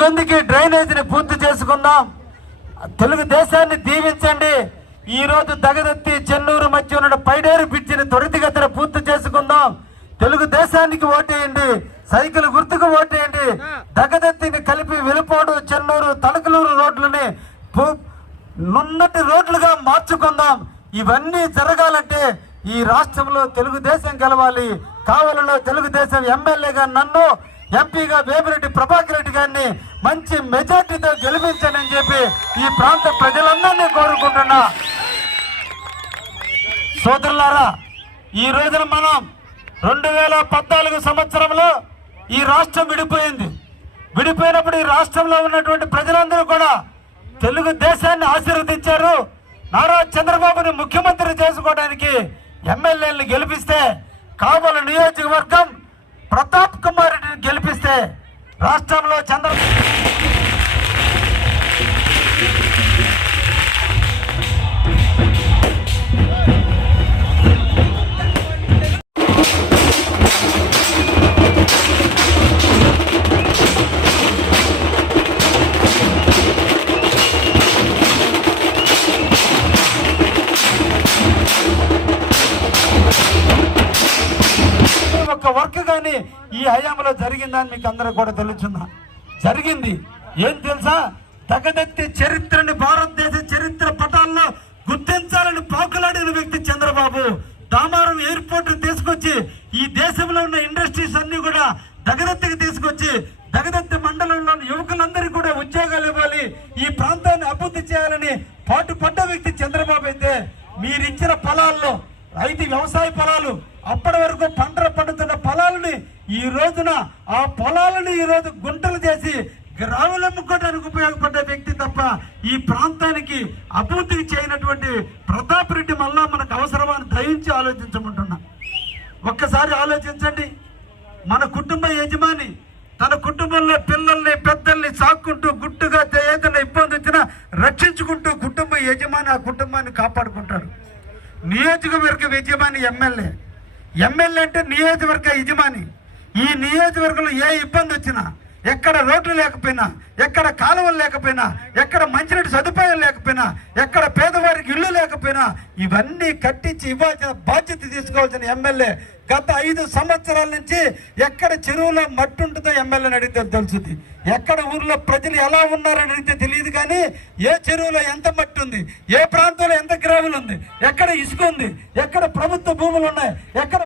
ముందుకి డ్రైనేజీని పూర్తి చేసుకుందాం. తెలుగుదేశాన్ని దీవించండి. ఈ రోజు దగదత్తి చెన్నూరు మధ్య ఉన్న పైడేరు బ్రిడ్జిని త్వరితగతిన పూర్తి చేసుకుందాం. తెలుగుదేశానికి ఓటేయండి. సైకిల్ గుర్తుకు ఓటేయండి. దగదత్తిని కలిపి వెలుపోడు చెన్నూరు తలకలూరు రోడ్లని నున్నటి రోడ్లుగా మార్చుకుందాం. ఇవన్నీ జరగాలంటే ఈ రాష్ట్రంలో తెలుగుదేశం గెలవాలి. కావలలో తెలుగుదేశం ఎమ్మెల్యేగా నన్ను ఎంపీగా వేమిరెడ్డి ప్రభాకర్ రెడ్డి గారిని మంచి మెజార్టీతో గెలిపించానని చెప్పి ఈ ప్రాంత ప్రజలందరినీ కోరుకుంటున్నా. సోదరులారా ఈ రోజున మనం రెండు వేల పద్నాలుగు సంవత్సరంలో ఈ రాష్ట్రం విడిపోయింది. విడిపోయినప్పుడు ఈ రాష్ట్రంలో ఉన్నటువంటి ప్రజలందరూ కూడా తెలుగుదేశాన్ని ఆశీర్వదించారు. నారా చంద్రబాబుని ముఖ్యమంత్రి చేసుకోవడానికి ఎమ్మెల్యేలను గెలిపిస్తే కాబోలు నియోజకవర్గం ప్రతాప్ కుమార్ రాష్ట్రంలో చంద్ర వర్క్ కానీ ఈ హయాంలో జరిగిందని మీకు అందరూ కూడా తెలుస్తుందా? జరిగింది. ఏం తెలుసా? తగదెత్తి చరిత్రని భారతదేశ చరిత్ర పటాల్లో గుర్తించాలని పాకులాడిన వ్యక్తి చంద్రబాబు. దామారం ఎయిర్పోర్ట్ తీసుకొచ్చి ఈ దేశంలో ఉన్న ఇండస్ట్రీస్ అన్ని కూడా దగదత్తికి తీసుకొచ్చి దగదత్తి మండలంలో యువకులందరికీ కూడా ఉద్యోగాలు ఇవ్వాలి ఈ ప్రాంతాన్ని అభివృద్ధి చేయాలని పాటు పడ్డ వ్యక్తి చంద్రబాబు అయితే మీరిచ్చిన పొలాల్లో ఐదు వ్యవసాయ పొలాలు అప్పటి వరకు పంట పండుతున్న ఈ రోజున ఆ పొలాలను ఈ రోజు గుంటలు చేసి గ్రాములు అమ్ముకోవడానికి ఉపయోగపడ్డ వ్యక్తి తప్ప ఈ ప్రాంతానికి అభివృద్ధికి చేయనటువంటి ప్రతాప్ రెడ్డి మళ్ళా మనకు అవసరమని దయించి ఆలోచించమంటున్నా. ఒక్కసారి ఆలోచించండి. మన కుటుంబ యజమాని తన కుటుంబంలో పిల్లల్ని పెద్దల్ని సాక్కుంటూ గుట్టుగా ఏదైనా ఇబ్బంది వచ్చినా రక్షించుకుంటూ కుటుంబ యజమాని ఆ కుటుంబాన్ని కాపాడుకుంటాడు. నియోజకవర్గ యజమాని ఎమ్మెల్యే. ఎమ్మెల్యే అంటే నియోజకవర్గ యజమాని. ఈ నియోజకవర్గంలో ఏ ఇబ్బంది వచ్చినా ఎక్కడ రోడ్లు లేకపోయినా ఎక్కడ కాలువలు లేకపోయినా ఎక్కడ మంచినీటి సదుపాయం లేకపోయినా ఎక్కడ పేదవారికి ఇల్లు లేకపోయినా ఇవన్నీ కట్టించి ఇవ్వాల్సిన బాధ్యత తీసుకోవాల్సిన ఎమ్మెల్యే గత ఐదు సంవత్సరాల నుంచి ఎక్కడ చెరువులో మట్టి ఉంటుందో ఎమ్మెల్యేని అడిగితే తెలుసుది ఎక్కడ ఊర్లో ప్రజలు ఎలా ఉన్నారని అడిగితే తెలియదు కానీ ఏ చెరువులో ఎంత మట్టి ఉంది ఏ ప్రాంతంలో ఎంత గ్రావులు ఉంది ఎక్కడ ఇసుక ఉంది ఎక్కడ ప్రభుత్వ భూములు ఉన్నాయి ఎక్కడ